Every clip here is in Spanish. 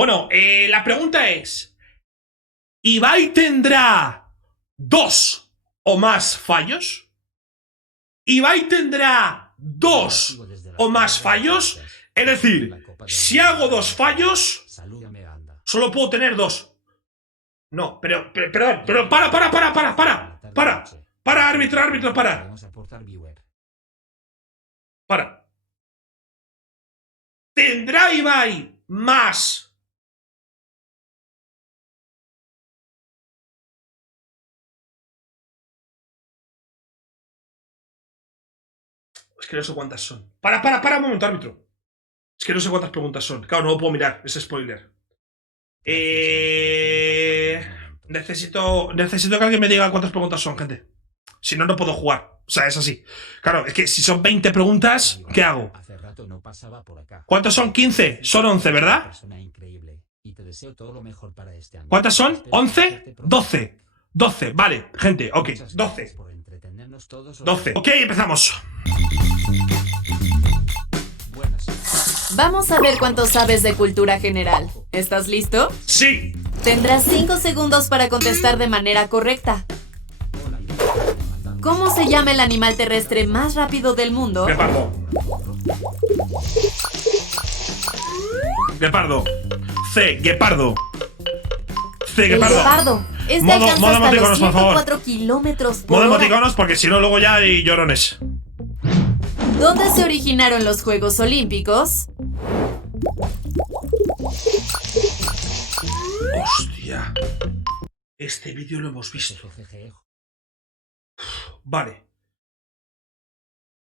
Bueno, la pregunta es: ¿Ibai tendrá 2 o más fallos? ¿Ibai tendrá 2 o más fallos? Es decir, si hago 2 fallos, solo puedo tener 2. No, perdón, para, árbitro, para. ¿Tendrá Ibai más? Es que no sé cuántas son. Para un momento, árbitro. Es que no sé cuántas preguntas son. Claro, no lo puedo mirar, es spoiler. Necesito que alguien me diga cuántas preguntas son, gente. Si no, no puedo jugar. O sea, es así. Claro, es que si son 20 preguntas, ¿qué hago? ¿Cuántos son? 15. Son 11, ¿verdad? ¿Cuántas son? ¿11? 12. 12, vale, gente, ok. 12. 12. Ok, empezamos. Vamos a ver cuánto sabes de cultura general. ¿Estás listo? Sí. Tendrás 5 segundos para contestar de manera correcta. ¿Cómo se llama el animal terrestre más rápido del mundo? Guepardo. Guepardo. C, guepardo. C, El guepardo. guepardo. Este alcanza Modo hasta los emoticonos, por favor. 104 kilómetros por Modo hora. emoticonos porque si no luego ya hay llorones. ¿Dónde se originaron los Juegos Olímpicos? Hostia. Este vídeo lo hemos visto. Vale.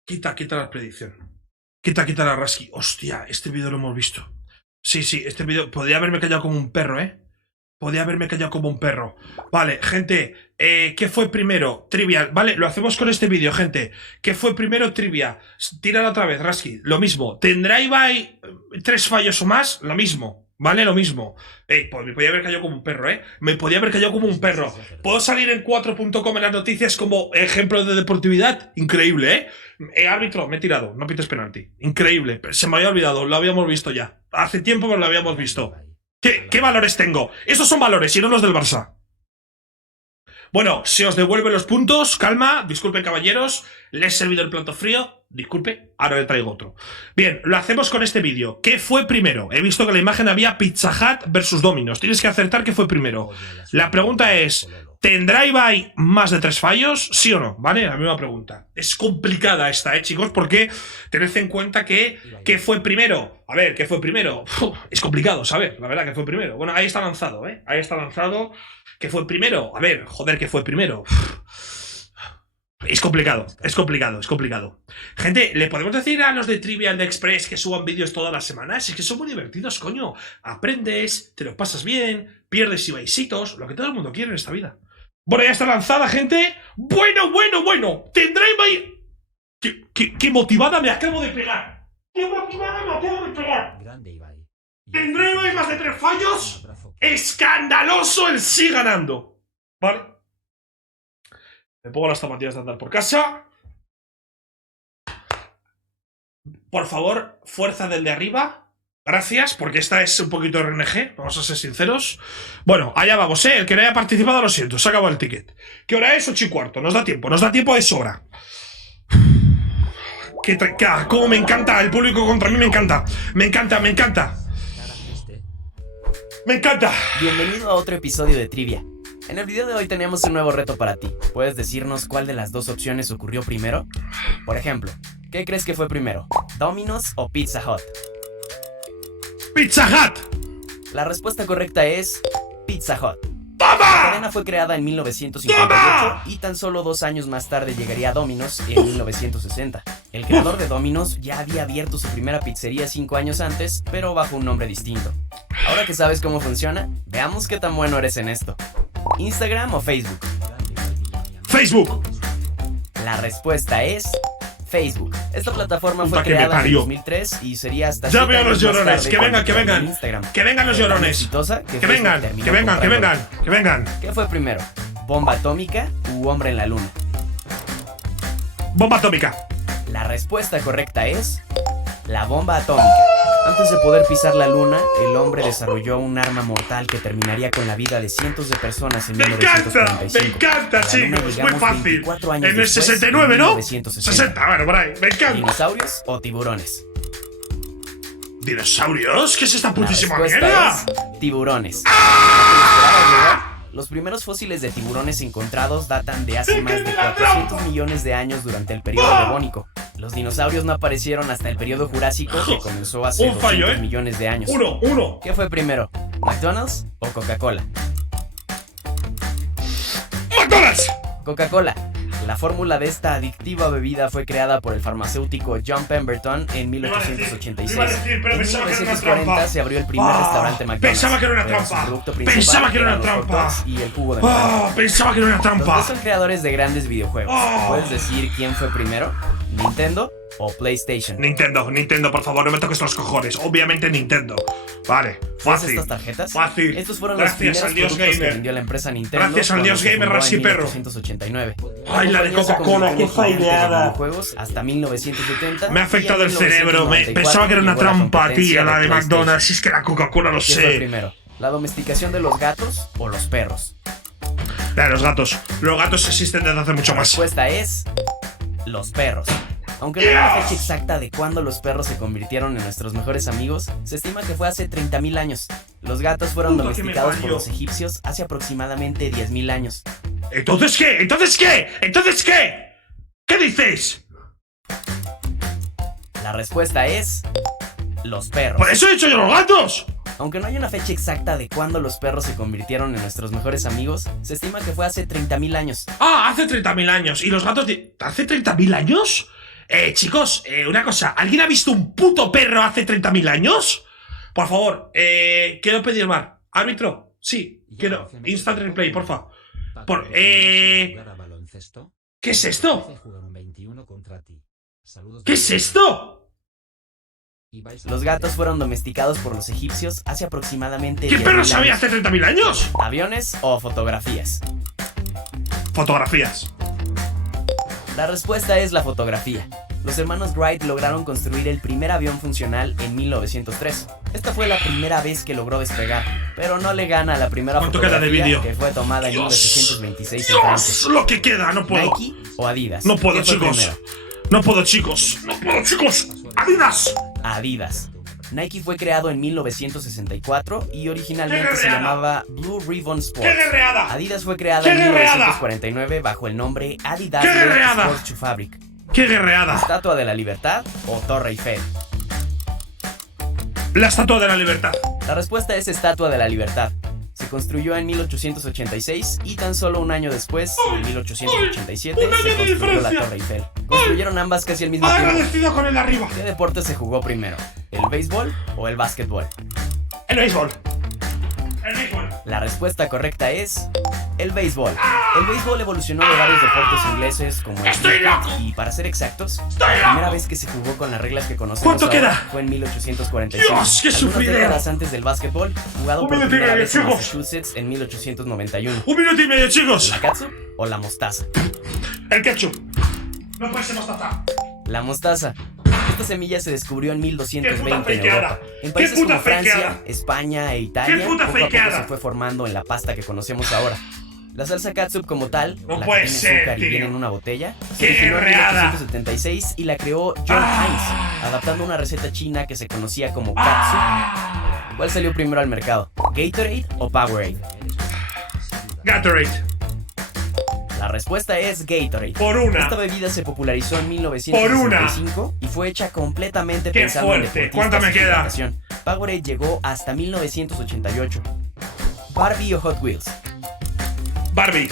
Quita la predicción. Quita la Rasky. Hostia, este vídeo lo hemos visto. Sí, este vídeo. Podría haberme callado como un perro, ¿eh? Podría haberme callado como un perro. Vale, gente. ¿Qué fue primero? Trivia. Vale, lo hacemos con este vídeo, gente. ¿Qué fue primero? Trivia. Tírala otra vez, Rasky. Lo mismo. ¿Tendrá Ibai 3 fallos o más? Lo mismo. ¿Vale? Lo mismo. Pues me podía haber callado como un perro, ¿eh? Me podía haber callado como un perro. ¿Puedo salir en 4.com en las noticias como ejemplo de deportividad? Increíble, ¿eh? Árbitro, me he tirado. No pites penalti. Increíble. Se me había olvidado. Lo habíamos visto ya. Hace tiempo pero lo habíamos visto. ¿Qué valores tengo? Esos son valores y no los del Barça. Bueno, se os devuelven los puntos. Calma, disculpen caballeros. Le he servido el plato frío. Disculpe, ahora le traigo otro. Bien, lo hacemos con este vídeo. ¿Qué fue primero? He visto que en la imagen había Pizza Hut versus Domino's. Tienes que acertar qué fue primero. La pregunta es: ¿tendrá Ibai más de 3 fallos? ¿Sí o no? ¿Vale? La misma pregunta. Es complicada esta, chicos, porque tened en cuenta que ¿qué fue primero? A ver, ¿qué fue primero? Es complicado saber, la verdad, ¿qué fue primero? Bueno, ahí está lanzado, ¿eh? Ahí está lanzado. ¿Qué fue primero? A ver, joder, ¿qué fue primero? Es complicado. Gente, ¿le podemos decir a los de Trivial de Express que suban vídeos todas las semanas? Es que son muy divertidos, coño. Aprendes, te lo pasas bien, pierdes Ibaisitos, lo que todo el mundo quiere en esta vida. Bueno, ya está lanzada, gente. Bueno. ¿Tendrá Ibai? ¿Qué motivada me acabo de pegar? ¿Tendrá Ibai más de 3 fallos? ¡Escandaloso el sí ganando! ¿Vale? Me pongo las zapatillas de andar por casa. Por favor, fuerza del de arriba. Gracias, porque esta es un poquito RNG, vamos a ser sinceros. Bueno, allá vamos, ¿eh? El que no haya participado, lo siento, se ha acabado el ticket. ¿Qué hora es? 8:15, nos da tiempo de sobra. ¡Cómo me encanta! El público contra mí me encanta. Me encanta. Bienvenido a otro episodio de Trivia. En el video de hoy tenemos un nuevo reto para ti. ¿Puedes decirnos cuál de las dos opciones ocurrió primero? Por ejemplo, ¿qué crees que fue primero? ¿Domino's o Pizza Hut? ¡Pizza Hut! La respuesta correcta es Pizza Hut. ¡Toma! La cadena fue creada en 1958 y tan solo 2 años más tarde llegaría a Domino's en 1960. El creador de Domino's ya había abierto su primera pizzería 5 años antes, pero bajo un nombre distinto. Ahora que sabes cómo funciona, veamos qué tan bueno eres en esto. ¿Instagram o Facebook? Facebook. La respuesta es Facebook. Esta plataforma Puta fue que me creada en parió. 2003 y sería hasta Ya 7 veo años los más llorones. tarde Que vengan, cuando que vengan. en Instagram. Que vengan los Fue tan llorones. exitosa Que Facebook vengan. terminó Que vengan. comprándola. ¿Qué fue primero? ¿Bomba atómica u hombre en la luna? Bomba atómica. La respuesta correcta es la bomba atómica. Antes de poder pisar la luna, el hombre desarrolló un arma mortal que terminaría con la vida de cientos de personas en ¡Me encanta! 1945. ¡Me encanta, A la luna chicos! Muy llegamos fácil. 24 años En el después, 69, ¿no? 1960. 60, bueno, por ahí. ¡Me encanta! ¿Dinosaurios o tiburones? ¿Dinosaurios? ¿Qué es esta La putísima respuesta mierda? es tiburones. Los primeros fósiles de tiburones encontrados datan de hace más de 400 millones de años durante el periodo devónico. Los dinosaurios no aparecieron hasta el periodo jurásico, que comenzó hace Un fallo, 200 millones de años. Uno. ¿Qué fue primero? ¿McDonald's o Coca-Cola? ¡McDonald's! Coca-Cola. La fórmula de esta adictiva bebida fue creada por el farmacéutico John Pemberton en 1886. Lo iba a decir, pero En pensaba que era una 1940 trampa. se abrió el primer restaurante McDonald's. Pensaba que era una pero su trampa. producto principal Pensaba que era eran una los hot trampa. dogs y el jugo de naranja. Pensaba que era una Los trampa. dos son creadores de grandes videojuegos. Oh. ¿Puedes decir quién fue primero? ¿Nintendo o PlayStation? Nintendo, por favor, no me toques los cojones. Obviamente Nintendo. Vale, ¿Ves fácil. estas tarjetas? Fácil. Estos fueron Gracias los al primeros Dios productos que Gamer. vendió la empresa Nintendo. Gracias al cuando Dios se Gamer, fundó Rasky en Perro. 1889. Ay, la de compañía se Coca-Cola, convirtió en qué el gigante de faileada. videojuegos hasta 1970. Me ha afectado y el en cerebro. 1994 Pensaba que era una llegó la trampa, competencia tía, la de PlayStation. McDonald's. Si es que la Coca-Cola lo ¿Qué fue sé. primero? ¿La domesticación de los gatos o los perros? Los gatos. Los gatos existen desde hace mucho La más. respuesta es los perros. Aunque no hay una fecha exacta de cuándo los perros se convirtieron en nuestros mejores amigos, se estima que fue hace 30.000 años. Los gatos fueron Puta que me domesticados por parió. los egipcios hace aproximadamente 10.000 años. ¿Entonces qué? ¿Entonces qué? ¿Entonces qué? ¿Qué dices? La respuesta es los perros. Por eso he dicho yo los gatos. Aunque no hay una fecha exacta de cuándo los perros se convirtieron en nuestros mejores amigos, se estima que fue hace 30.000 años. Hace 30.000 años. ¿Y los gatos hace 30.000 años? Chicos, una cosa. ¿Alguien ha visto un puto perro hace 30.000 años? Por favor, quiero pedir más. Árbitro, sí, quiero. Instant replay, porfa. ¿Qué es esto? ¿Qué es esto? Los gatos fueron domesticados por los egipcios hace aproximadamente ¿Qué 10.000 perro sabía años. hace 30.000 años? ¿Aviones o fotografías? Fotografías. La respuesta es la fotografía. Los hermanos Wright lograron construir el primer avión funcional en 1903. Esta fue la primera vez que logró despegar, pero no le gana a la primera ¿Cuánto queda de fotografía vídeo? que fue tomada en Dios. 1826 en ¡Dios! Francia. Lo que queda, no puedo. ¿Nike o Adidas? No puedo, ¿Qué fue chicos. primero? No puedo, chicos. No puedo, chicos. Adidas. Adidas. Nike fue creado en 1964 y originalmente ¡Qué se guerreada! llamaba Blue Ribbon ¡Qué Sports. guerreada! Adidas fue creada ¡Qué en guerreada! 1949 bajo el nombre Adidas ¡Qué guerreada! Sports Shoe Fabric. ¡Qué guerreada! ¿Estatua de la Libertad o Torre Eiffel? La Estatua de la Libertad. La respuesta es Estatua de la Libertad. Se construyó en 1886 y tan solo un año después, en 1887, ¡Un año se de construyó la diferencia! Torre Eiffel. Construyeron ambas casi al mismo tiempo. Agradecido con el de arriba. ¿Qué deporte se jugó primero? ¿El béisbol o el básquetbol? El béisbol. El béisbol. La respuesta correcta es el béisbol. El béisbol evolucionó de varios deportes ingleses como el ¡Estoy cricket loco! y para ser exactos, ¡Estoy la primera loco! vez que se jugó con las reglas que conocemos ¿Cuánto ahora queda? fue en 1845. ¡Dios, qué Algunas sufridero! décadas antes del básquetbol, jugado Un por minuto y primera medio, vez en chicos. Massachusetts en 1891. Un minuto y medio, chicos. ¿La catsup o la mostaza? El ketchup. No puede ser mostaza. La mostaza. Esta semilla se descubrió en ¡Qué 1220 puta en fakeada! Europa. En ¡Qué países puta como Francia, fakeada! España e Italia, ¡Qué puta poco a poco fakeada! se fue formando en la pasta que conocemos ahora. La salsa catsup como tal, No la puede que tiene ser, azúcar y tío. viene en una botella, se ¡Qué originó en reada! 1876 y la creó John Heinz, adaptando una receta china que se conocía como catsup. ¿Cuál salió primero al mercado? ¿Gatorade o Powerade? Gatorade. La respuesta es Gatorade. Por una. Esta bebida se popularizó en 1965 y fue hecha completamente ¡Qué pensando en fuerte! deportistas ¿Cuánto me y su queda? hidratación. Powerade llegó hasta 1988. Barbie o Hot Wheels. Barbie.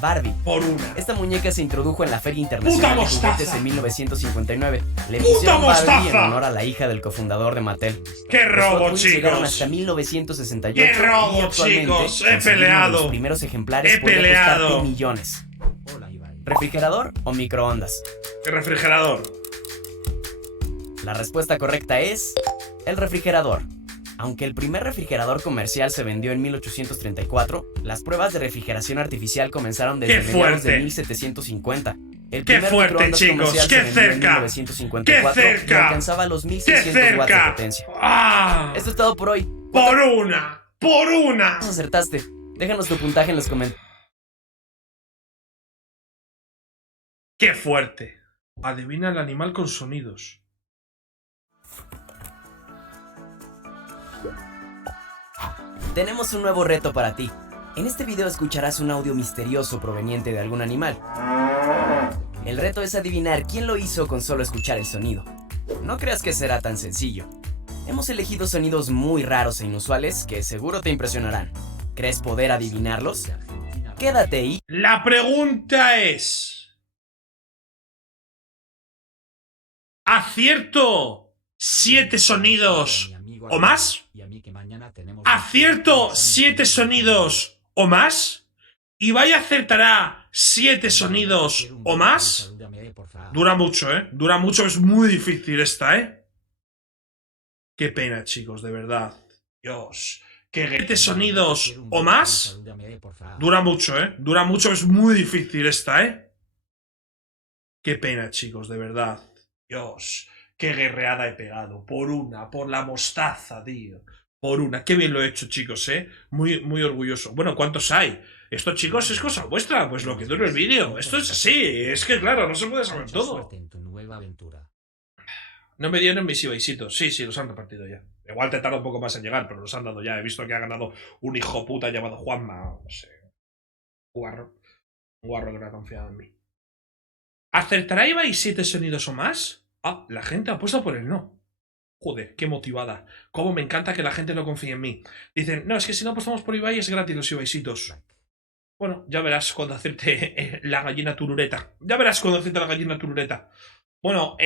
Barbie. Por una. Esta muñeca se introdujo en la Feria Internacional de mostaza! Juguetes en 1959. Le ¡Puta pusieron Barbie en mostaza! honor a la hija del cofundador de Mattel. ¡Qué Los Hot robo, Wheels llegaron chicos! hasta 1968 ¡Qué robo, y actualmente chicos! ¡He conseguir uno de peleado! los primeros ejemplares ¡He podría peleado! costarte millones. ¿Refrigerador o microondas? El refrigerador. La respuesta correcta es el refrigerador. Aunque el primer refrigerador comercial se vendió en 1834, las pruebas de refrigeración artificial comenzaron desde ¡Qué mediados de fuerte! 1750. El ¡Qué primer fuerte, microondas chicos! comercial ¡Qué se vendió en cerca! 1954 ¡Qué y cerca! alcanzaba los ¡Qué 1600 watts de cerca! potencia. ¡Ah! Esto es todo por hoy. ¡Por una! ¡Por una! ¿Cuántos acertaste? Déjanos tu puntaje en los comentarios. ¡Qué fuerte! Adivina el animal con sonidos. Tenemos un nuevo reto para ti. En este video escucharás un audio misterioso proveniente de algún animal. El reto es adivinar quién lo hizo con solo escuchar el sonido. No creas que será tan sencillo. Hemos elegido sonidos muy raros e inusuales que seguro te impresionarán. ¿Crees poder adivinarlos? Quédate ahí. La pregunta es... ¿acierto 7 sonidos o más? ¿Acierto 7 sonidos o más? ¿Y vaya acertará 7 sonidos o más? Dura mucho, ¿eh? Dura mucho, es muy difícil esta, ¿eh? Qué pena, chicos, de verdad. Dios. ¿Qué 7 sonidos o más? Dura mucho, ¿eh? Dura mucho, es muy difícil esta, ¿eh? Qué pena, chicos, de verdad. Dios. Qué guerreada he pegado. Por una, por la mostaza, tío. Por una. Qué bien lo he hecho, chicos, ¿eh? Muy, muy orgulloso. Bueno, ¿cuántos hay? Esto, chicos, es cosa vuestra. Pues lo que dura el vídeo. Esto es así. Es que, claro, no se puede saber todo. No me dieron mis ibaisitos. Sí, sí, los han repartido ya. Igual te tarda un poco más en llegar, pero los han dado ya. He visto que ha ganado un hijo puta llamado Juanma. No sé. Guarro. Un guarro que no ha confiado en mí. ¿Acertará Ibai 7 sonidos o más? Ah, la gente apuesta por el no. Joder, qué motivada. Cómo me encanta que la gente no confíe en mí. Dicen, no, es que si no apostamos por Ibai es gratis los Ibaisitos. Bueno, ya verás cuando hacerte la gallina turureta. Ya verás cuando hacerte la gallina turureta. Bueno,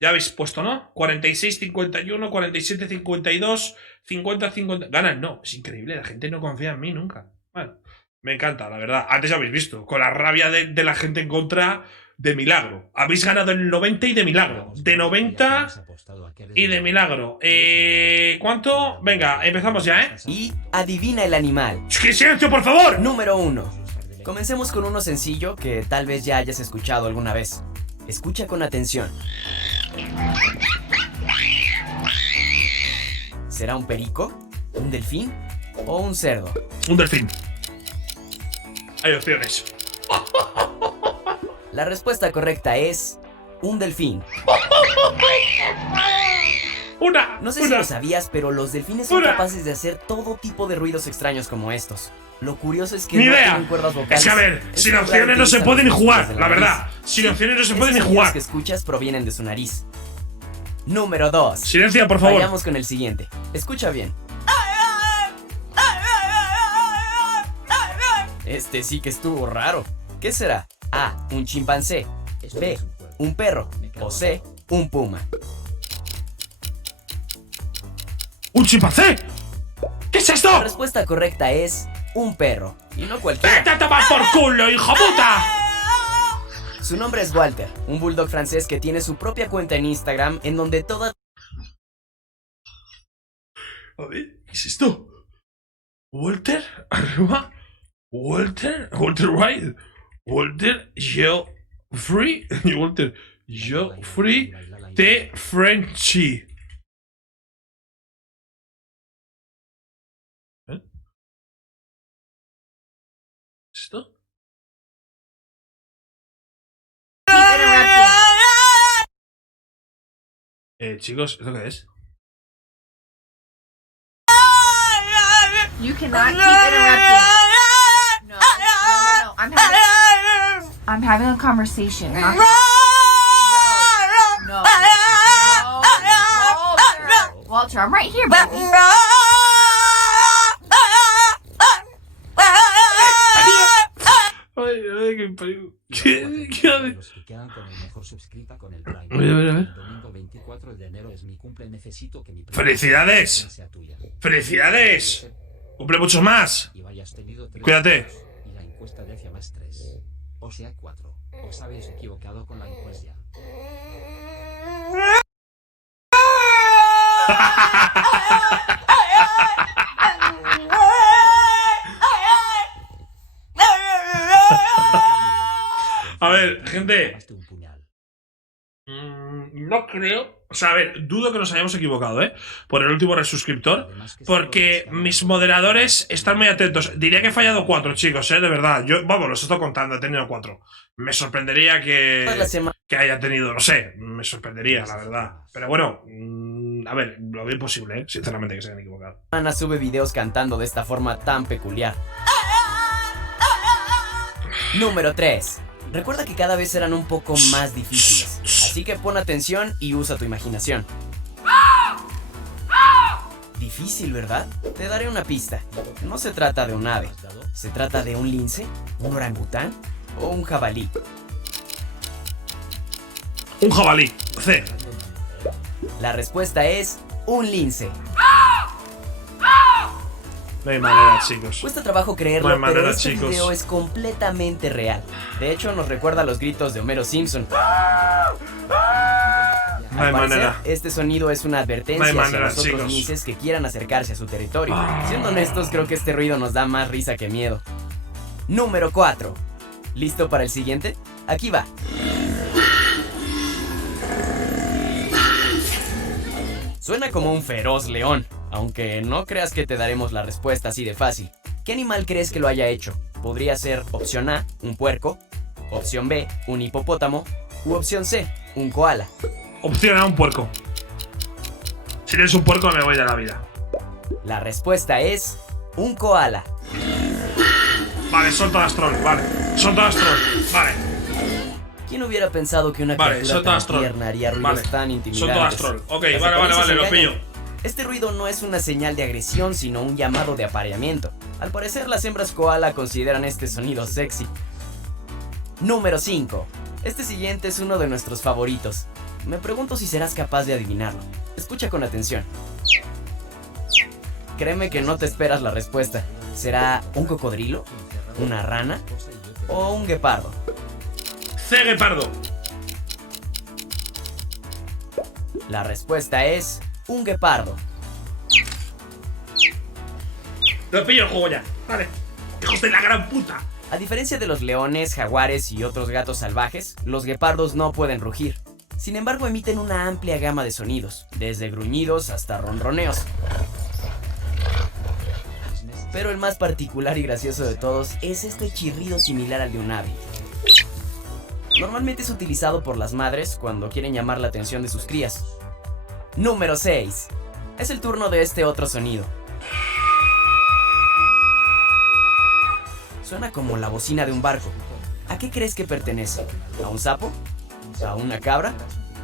ya habéis puesto, ¿no? 46-51, 47-52, 50-50... Ganan, no. Es increíble, la gente no confía en mí nunca. Bueno, me encanta, la verdad. Antes ya habéis visto, con la rabia de la gente en contra, de milagro. Habéis ganado el 90 y de milagro. De 90 y de milagro. ¿Cuánto? Venga, empezamos ya, ¿eh? Y adivina el animal. ¡Silencio, por favor! Número 1. Comencemos con uno sencillo que tal vez ya hayas escuchado alguna vez. Escucha con atención. ¿Será un perico? ¿Un delfín? ¿O un cerdo? Un delfín. Hay opciones. La respuesta correcta es... un delfín. No sé si lo sabías, pero los delfines son capaces de hacer todo tipo de ruidos extraños como estos. Lo curioso es que ¡Ni no idea! tienen cuerdas vocales. Es que a ver, sin opciones no se puede ni jugar, la verdad. Sin opciones no se puede ni jugar. Los que escuchas provienen de su nariz. Número 2. Silencio, por favor. Vayamos con el siguiente. Escucha bien. Este sí que estuvo raro. ¿Qué será? A. Un chimpancé. B. Un perro. O C. Un puma. ¡Un chimpancé! ¿Qué es esto? La respuesta correcta es un perro. Y no cualquiera. ¡Vete a tomar por culo, hijo puta! Su nombre es Walter, un bulldog francés que tiene su propia cuenta en Instagram en donde toda... A ver, ¿qué es esto? ¿Walter? ¿Arriba? ¿Walter? ¿Walter White? ¿Walter Geoffrey? ¿Walter Geoffrey de Frenchy? ¿Eh? ¿Es esto? Chicos, ¿esto qué es? You cannot keep interrupting. No, no, no, no. I'm having a conversation. No, no, Walter, I'm right here, baby. Ay, ay, qué parió. ¿Qué hace? Los que quedan con el mejor suscrita con el Prime. A ver. El domingo 24 de enero es mi cumple, necesito que mi ¡Felicidades! sea tuya. ¡Felicidades! ¡Cumple muchos más! Y vayas tenido 3 Cuídate. puntos, y la encuesta decía más 3. O sea 4. Os habéis equivocado con la encuesta. puñal. No creo. O sea, a ver, dudo que nos hayamos equivocado, por el último resuscriptor. Además que Porque solo buscan mis la- moderadores están muy atentos. Diría que he fallado 4, chicos, de verdad. Yo, vamos, los estoy contando, he tenido 4. Me sorprendería Todas las que haya tenido, no sé, me sorprendería, la verdad. Pero bueno, a ver, lo veo imposible, sinceramente, que se hayan equivocado. semana sube videos cantando de esta forma tan peculiar. Número 3. Recuerda que cada vez serán un poco más difíciles, así que pon atención y usa tu imaginación. Difícil, ¿verdad? Te daré una pista. No se trata de un ave. Se trata de un lince, un orangután o un jabalí. Un jabalí, C. La respuesta es un lince. No hay manera, chicos. Cuesta trabajo creerlo, No hay manera, pero este chicos. video es completamente real. De hecho, nos recuerda a los gritos de Homero Simpson. No hay Al parecer, manera. este sonido es una advertencia No hay hacia manera, los otros chicos. linces que quieran acercarse a su territorio. Siendo honestos, creo que este ruido nos da más risa que miedo. Número 4. ¿Listo para el siguiente? Aquí va. Suena como un feroz león, aunque no creas que te daremos la respuesta así de fácil. ¿Qué animal crees que lo haya hecho? Podría ser opción A, un puerco, opción B, un hipopótamo, u opción C, un koala. Opción A, un puerco. Si eres un puerco, me voy de la vida. La respuesta es un koala. Vale, son todas troll, vale. Son todas troll, vale. ¿Quién hubiera pensado que una Vale, criatura son tan todas troll. tierna haría ruidos Vale, tan son intimidantes? todas troll. Ok, Las vale, apariencias lo engañan. pillo. Este ruido no es una señal de agresión, sino un llamado de apareamiento. Al parecer, las hembras koala consideran este sonido sexy. Número 5. Este siguiente es uno de nuestros favoritos. Me pregunto si serás capaz de adivinarlo. Escucha con atención. Créeme que no te esperas la respuesta. ¿Será un cocodrilo? ¿Una rana? ¿O un guepardo? C, guepardo. La respuesta es un guepardo. Lo pillo el juego ya. Vale. Hijos de la gran puta. A diferencia de los leones, jaguares y otros gatos salvajes, los guepardos no pueden rugir. Sin embargo, emiten una amplia gama de sonidos, desde gruñidos hasta ronroneos. Pero el más particular y gracioso de todos es este chirrido similar al de un ave. Normalmente es utilizado por las madres cuando quieren llamar la atención de sus crías. Número 6. Es el turno de este otro sonido. Suena como la bocina de un barco. ¿A qué crees que pertenece? ¿A un sapo? ¿A una cabra?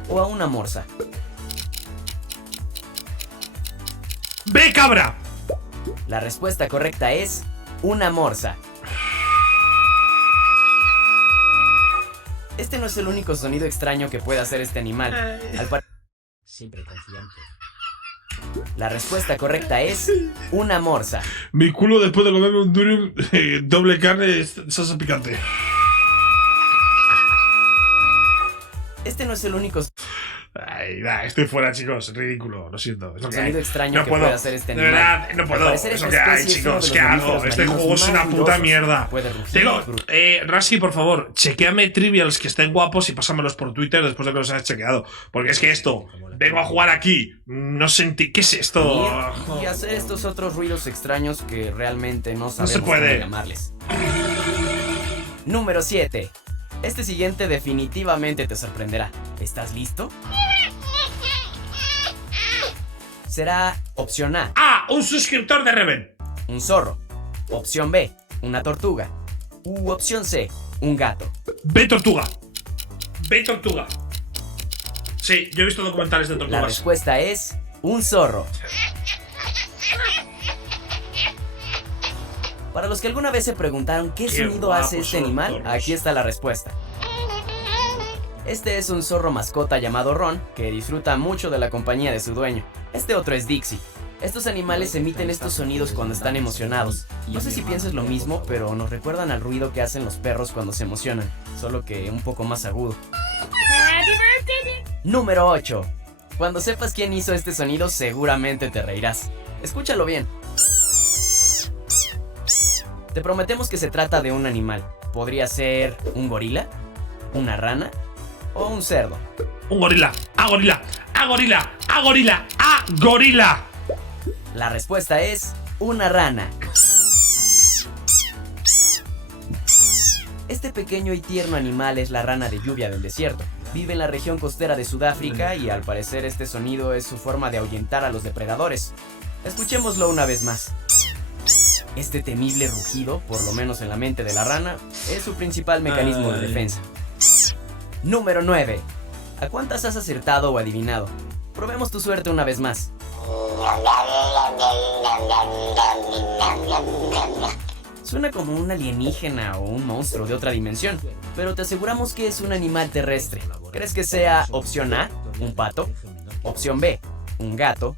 ¿O a una morsa? ¡Ve, cabra! La respuesta correcta es una morsa. Este no es el único sonido extraño que puede hacer este animal. Siempre confiante. La respuesta correcta es una morsa. Mi culo después de comerme un durium doble carne salsa picante. Este no es el único Ay, estoy fuera, chicos. Ridículo, lo siento. Es lo que hay. sonido extraño No que puedo. puede hacer este De animal. verdad, no Al puedo. parecer, Es lo esta que hay, especie es uno de chicos. los ¿Qué hago? mamíferos Este marinos juego es más una puta ruidosos. mierda. Puede rugir, Digo, gru- Rasky, por favor, chequeame trivials que estén guapos y pásamelos por Twitter después de que los hayas chequeado. Porque es que esto, vengo a jugar aquí, no sentí. ¿Qué es esto? y hacer estos otros ruidos extraños que realmente no sabemos se puede. cómo llamarles. Número 7. Este siguiente definitivamente te sorprenderá. ¿Estás listo? Será opción A, ¡Ah! Un suscriptor de Reven. un zorro. Opción B, una tortuga. U opción C, un gato. Ve tortuga. Ve tortuga. Sí, yo he visto documentales de La tortugas. respuesta es un zorro. Para los que alguna vez se preguntaron qué sonido guapos hace este son los animal, zorros. aquí está la respuesta. Este es un zorro mascota llamado Ron, que disfruta mucho de la compañía de su dueño. Este otro es Dixie. Estos animales emiten estos sonidos cuando están emocionados. No sé si piensas lo mismo, pero nos recuerdan al ruido que hacen los perros cuando se emocionan, solo que un poco más agudo. Número 8. Cuando sepas quién hizo este sonido, seguramente te reirás. Escúchalo bien. Te prometemos que se trata de un animal. Podría ser un gorila, una rana o un cerdo? Un gorila. ¡A gorila! ¡A gorila! ¡A gorila! ¡A gorila! La respuesta es una rana. Este pequeño y tierno animal es la rana de lluvia del desierto. Vive en la región costera de Sudáfrica y al parecer este sonido es su forma de ahuyentar a los depredadores. Escuchémoslo una vez más. Este temible rugido, por lo menos en la mente de la rana, es su principal mecanismo de defensa. Número 9. ¿A cuántas has acertado o adivinado? Probemos tu suerte una vez más. Suena como un alienígena o un monstruo de otra dimensión, pero te aseguramos que es un animal terrestre. ¿Crees que sea opción A, un pato? Opción B, un gato.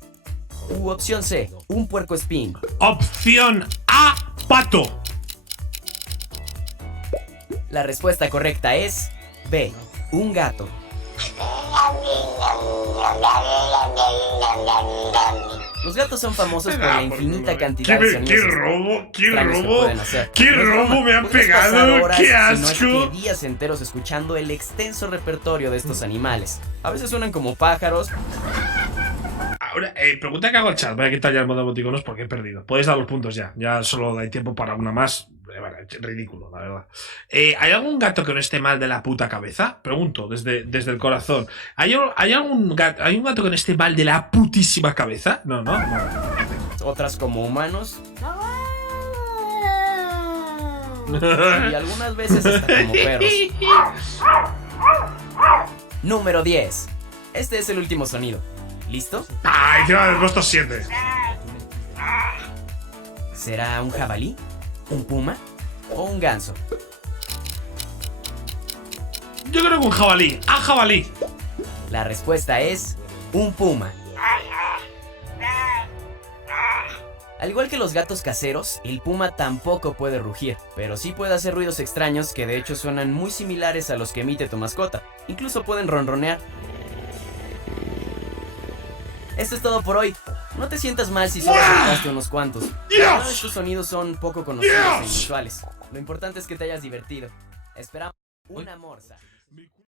U opción C, un puercoespín. Opción A, pato. La respuesta correcta es B, un gato. Los gatos son famosos por la infinita cantidad de sonidos ¡Qué robo! ¡Qué extraños que robo! pueden hacer. ¡Qué No es robo broma, me han puedes pasar pegado! horas, ¡Qué si no es asco! que días enteros escuchando el extenso repertorio de estos animales. A veces suenan como pájaros. Ahora, pregunta que hago al chat. Voy a quitar ya el modo emoticonos porque he perdido. Podéis dar los puntos ya. Ya solo hay tiempo para una más. Bueno, ridículo, la verdad. ¿Hay algún gato que no esté mal de la puta cabeza? Pregunto, desde el corazón. ¿Hay un gato que no esté mal de la putísima cabeza? No. Otras como humanos. Y algunas veces hasta como perros. Número 10. Este es el último sonido. ¿Listo? ¡Ay, encima del puesto 7! ¿Será un jabalí? ¿Un puma? ¿O un ganso? Yo creo que un jabalí. ¡Ah, jabalí! La respuesta es un puma. Al igual que los gatos caseros, el puma tampoco puede rugir, pero sí puede hacer ruidos extraños que de hecho suenan muy similares a los que emite tu mascota. Incluso pueden ronronear. Esto es todo por hoy. No te sientas mal si solo acertaste unos cuantos. Todos estos sonidos son poco conocidos e inusuales. Lo importante es que te hayas divertido. Esperamos una morsa.